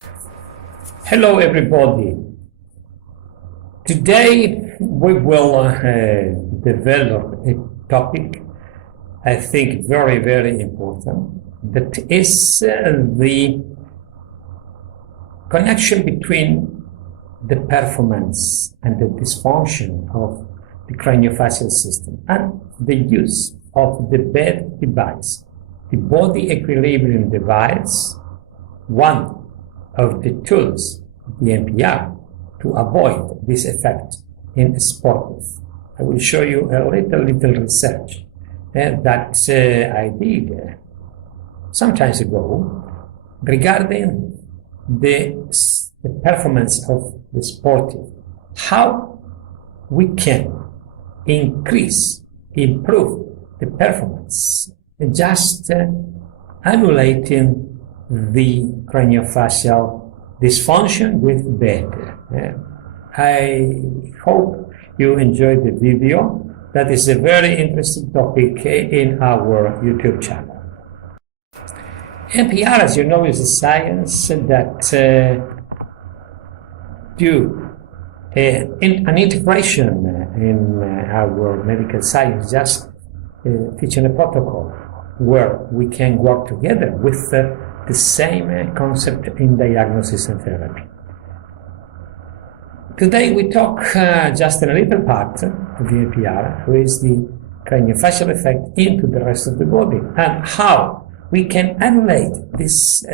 Hello everybody. Today we will develop a topic I think very important, that is the connection between the performance and the dysfunction of the craniofacial system and the use of the B.E.D device, the body equilibrium device, one of the tools, the NPR, to avoid this effect in sports. I will show you a little research that I did some time ago regarding the performance of the sportive, how we can improve the performance, just annulating the craniofacial dysfunction with B.E.D. I hope you enjoyed the video. That is a very interesting topic in our YouTube channel. NPR, as you know, is a science that do an integration in our medical science, just teaching a protocol where we can work together with the same concept in diagnosis and therapy. Today we talk just in a little part of the NPR, who is the craniofacial effect into the rest of the body, and how we can annulate this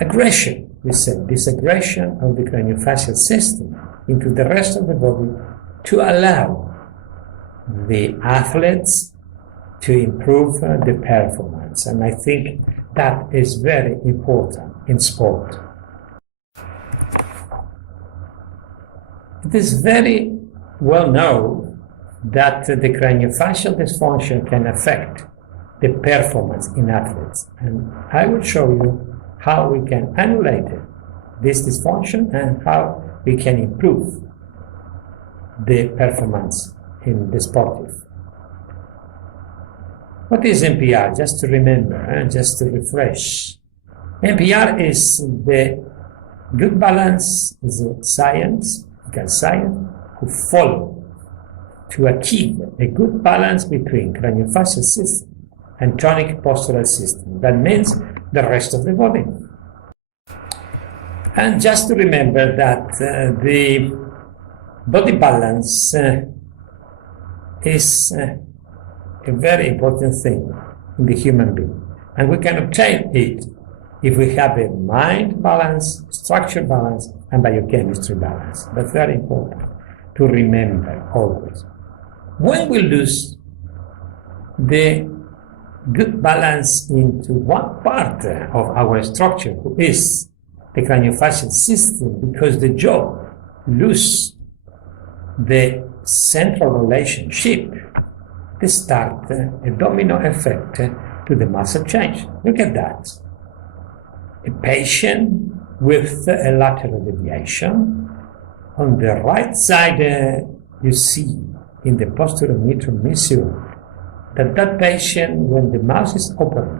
aggression, this aggression of the craniofacial system into the rest of the body to allow the athletes to improve the performance. And I think that is very important in sport. It is very well known that the craniofacial dysfunction can affect the performance in athletes. And I will show you how we can annulate this dysfunction and how we can improve the performance in the sportive. What is NPR? Just to remember, and just to refresh. NPR is the good balance, is a science, who follow to achieve a good balance between craniofacial system and tonic postural system. That means the rest of the body. And just to remember that the body balance is a very important thing in the human being. And we can obtain it if we have a mind balance, structure balance, and biochemistry balance. That's very important to remember always. When we lose the good balance into one part of our structure, who is the craniofacial system, because the jaw loses the central relationship, they start a domino effect to the muscle change. Look at that. A patient with a lateral deviation. On the right side, you see in the posterior mitral meniscus that patient, when the mouth is open,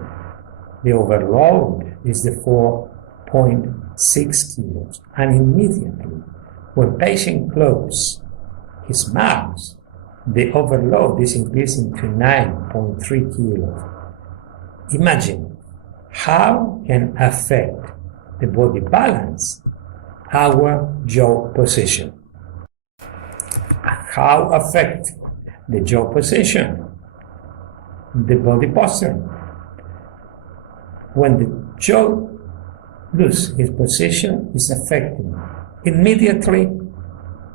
the overload is the 4.6 kilos. And immediately, when patient closes his mouth, the overload is increasing to 9.3 kilos. Imagine how can affect the body balance our jaw position. How affect the jaw position the body posture. When the jaw loses its position, is affecting immediately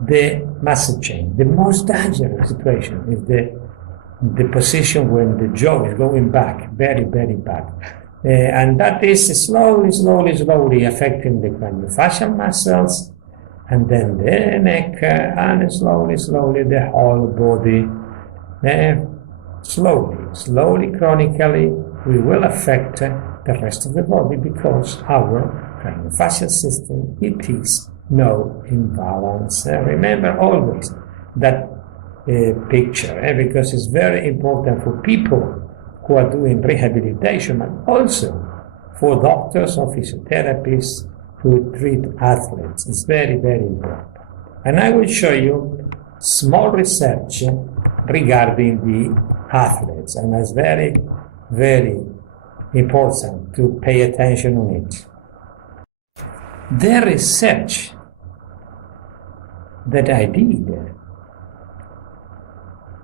the muscle chain. The most dangerous situation is the position when the jaw is going back, very back. And that is slowly affecting the craniofacial muscles, and then the neck, and slowly the whole body. Slowly, chronically, we will affect the rest of the body, because our craniofacial system, it is no imbalance. Remember always that picture, because it's very important for people who are doing rehabilitation, but also for doctors or physiotherapists who treat athletes. It's very, very important. And I will show you small research regarding the athletes, and it's very, very important to pay attention on it. The research that I did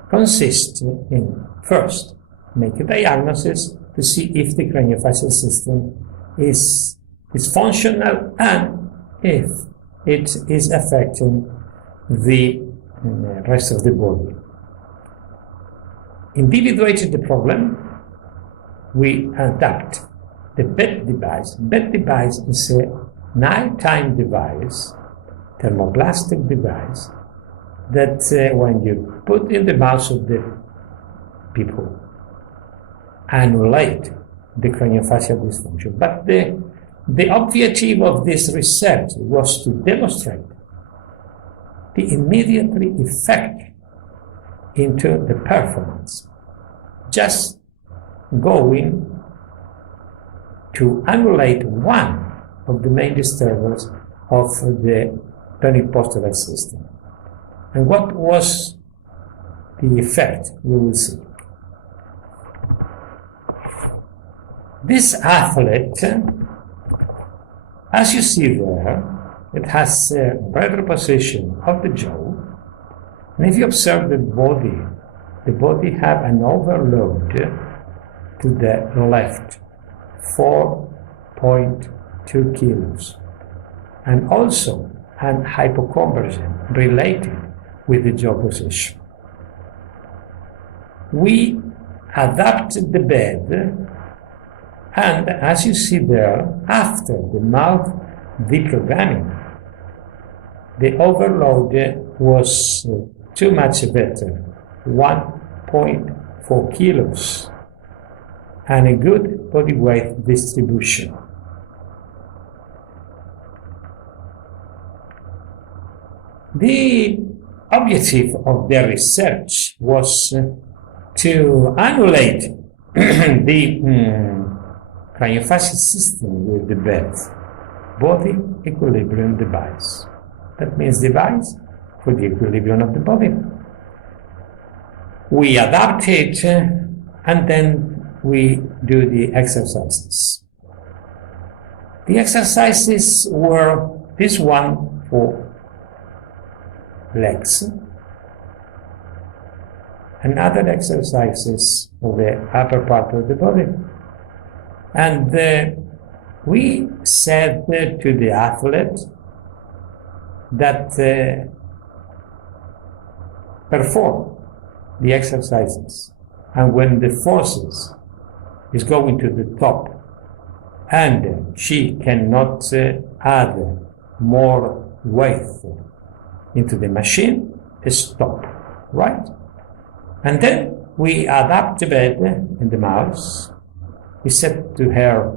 consists in, first, make a diagnosis to see if the craniofacial system is functional and if it is affecting the rest of the body. Individuating the problem, we adapt the B.E.D device. B.E.D device is a nighttime device, thermoplastic device, that when you put in the mouth of the people, annulate the craniofacial dysfunction. But the objective of this research was to demonstrate the immediate effect into the performance, just going to annulate one of the main disturbers of the tonic-postural system. And what was the effect? We will see. This athlete, as you see there, it has a better position of the jaw. And if you observe the body have an overload to the left, 4.2 kilos, and also an hypoconversion related with the jaw position. We adapted the B.E.D, and as you see there, after the mouth deprogramming, the overload was too much better, 1.4 kilos, and a good body weight distribution. The objective of the research was to annulate the craniofacial system with the B.E.D, body equilibrium device. That means device for the equilibrium of the body. We adapt it and then we do the exercises. The exercises were this one for legs, and other exercises for the upper part of the body. And we said to the athlete that perform the exercises, and when the forces is going to the top and she cannot add more weight into the machine, stop, right? And then we adapt the B.E.D in the mouse. We said to her,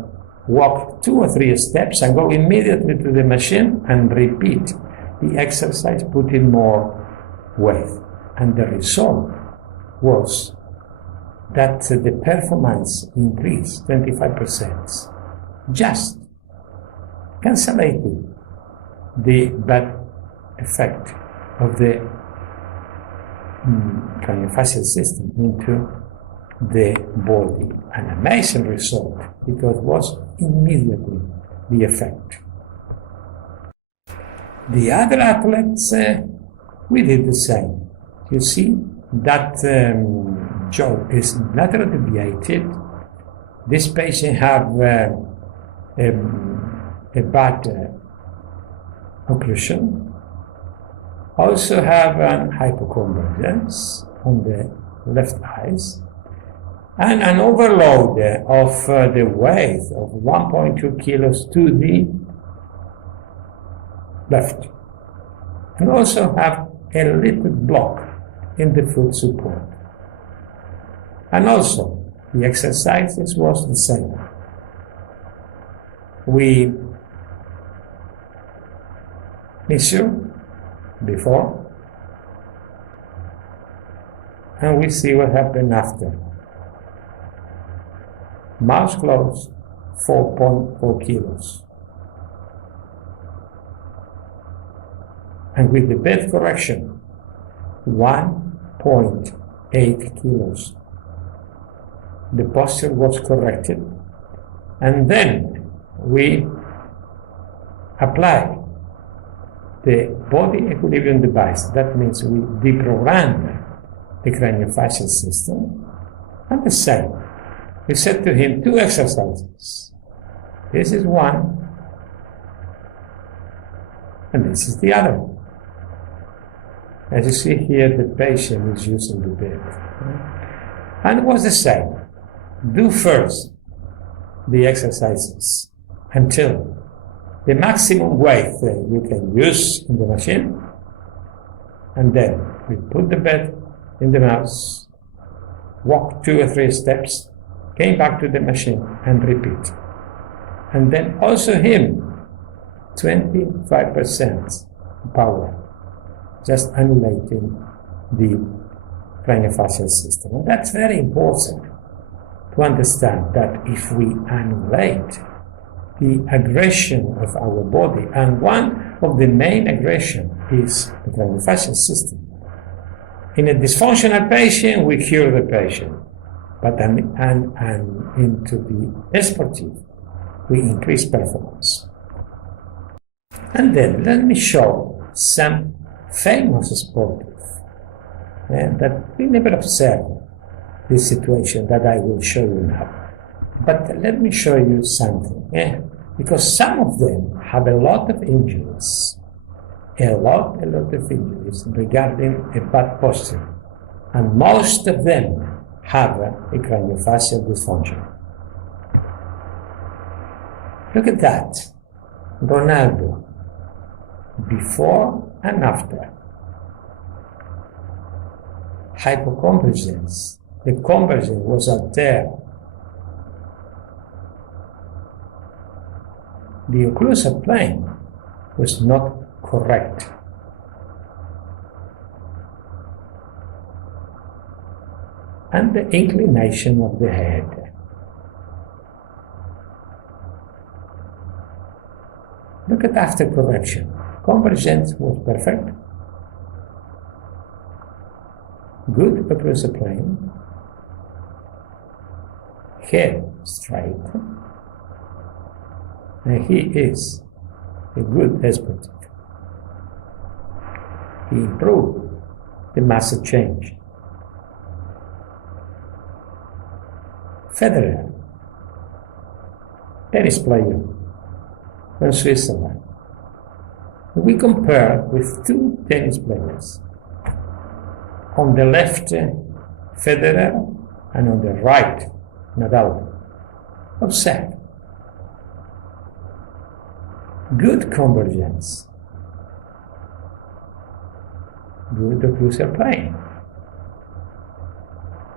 walk 2 or 3 steps and go immediately to the machine and repeat the exercise, put in more weight. And the result was that the performance increased 25%, just cancellating the bad effect of the craniofacial system into the body. An amazing result, because it was immediately the effect. The other athletes, we did the same. You see that jaw is laterally deviated. This patient have a bad occlusion. Also have an hypoconvergence on the left eyes, and an overload of the weight of 1.2 kilos to the left, and also have a little block in the foot support. And also the exercises was the same. We measure before and we see what happened after. Mouth closed, 4.4 kilos. And with the bed correction, 1.8 kilos. The posture was corrected, and then we apply the body equilibrium device. That means we deprogram the craniofacial system. And the same, we said to him 2 exercises. This is one, and this is the other. As you see here, the patient is using the bed. And it was the same. Do first the exercises until the maximum weight you can use in the machine, and then we put the bed in the mouse, walk 2 or 3 steps, came back to the machine and repeat. And then also him, 25% power, just annulating the craniofacial system. And that's very important to understand that if we annulate the aggression of our body, and one of the main aggression is the craniofacial system. In a dysfunctional patient, we cure the patient, but into the sportive, we increase performance. And then let me show some famous sports that we never observed this situation that I will show you now. But let me show you something, because some of them have a lot of injuries, a lot of injuries regarding a bad posture, and most of them have a craniofacial dysfunction. Look at that, Ronaldo, before and after. Hypoconvergence, the convergence was out there. The occlusal plane was not correct. And the inclination of the head. Look at after correction. Convergence was perfect. Good occlusal plane. Head straight. And he is a good expert. He improved the muscle change. Federer, tennis player from Switzerland. We compare with 2 tennis players. On the left, Federer, and on the right, Nadal. Observe. Good convergence. Good occlusal plane.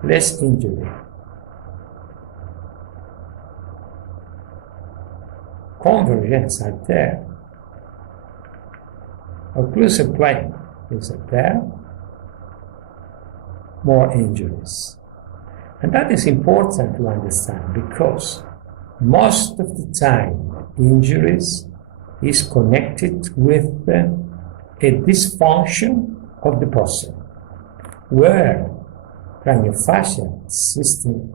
Less injury. Convergence are there. Occlusal plane is there. More injuries. And that is important to understand, because most of the time injuries is connected with a dysfunction of the posture, where craniofacial system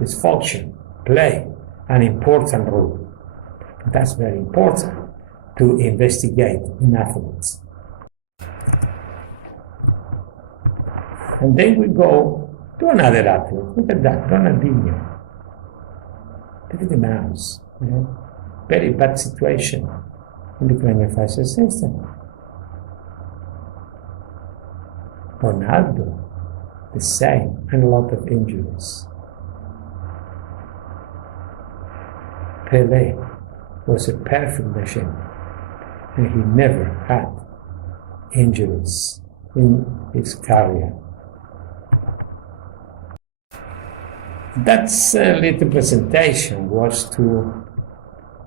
dysfunction play an important role. That's very important to investigate in athletes. And then we go to another athlete. Look at that, Ronaldinho. Look at the mouse. Very bad situation in the craniofacial system. Ronaldo, the same, and a lot of injuries. Pelé was a perfect machine, and he never had injuries in his career. That little presentation was to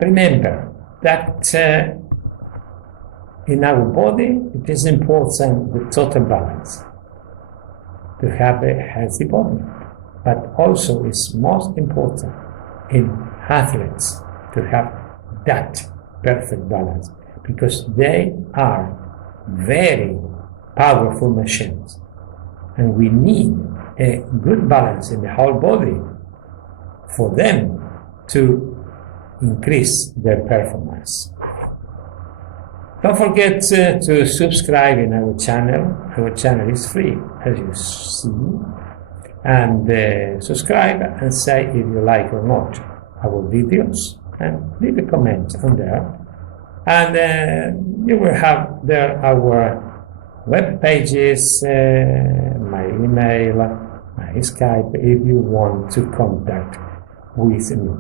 remember that in our body it is important the total balance, to have a healthy body, but also it's most important in athletes to have that perfect balance, because they are very powerful machines, and we need a good balance in the whole body for them to increase their performance. Don't forget to subscribe in our channel. Our channel is free, as you see. And subscribe and say if you like or not our videos, and leave a comment on there. And you will have there our web pages, my email, my Skype, if you want to contact with me.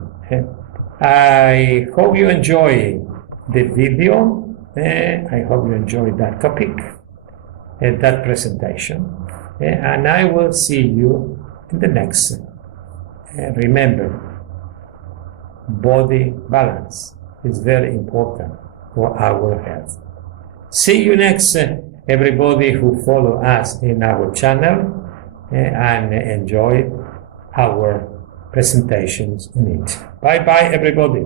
I hope you enjoy the video. I hope you enjoyed that topic, that presentation, and I will see you in the next. Remember, body balance is very important for our health. See you next, everybody who follow us in our channel and enjoy our presentations in it. Bye bye, everybody.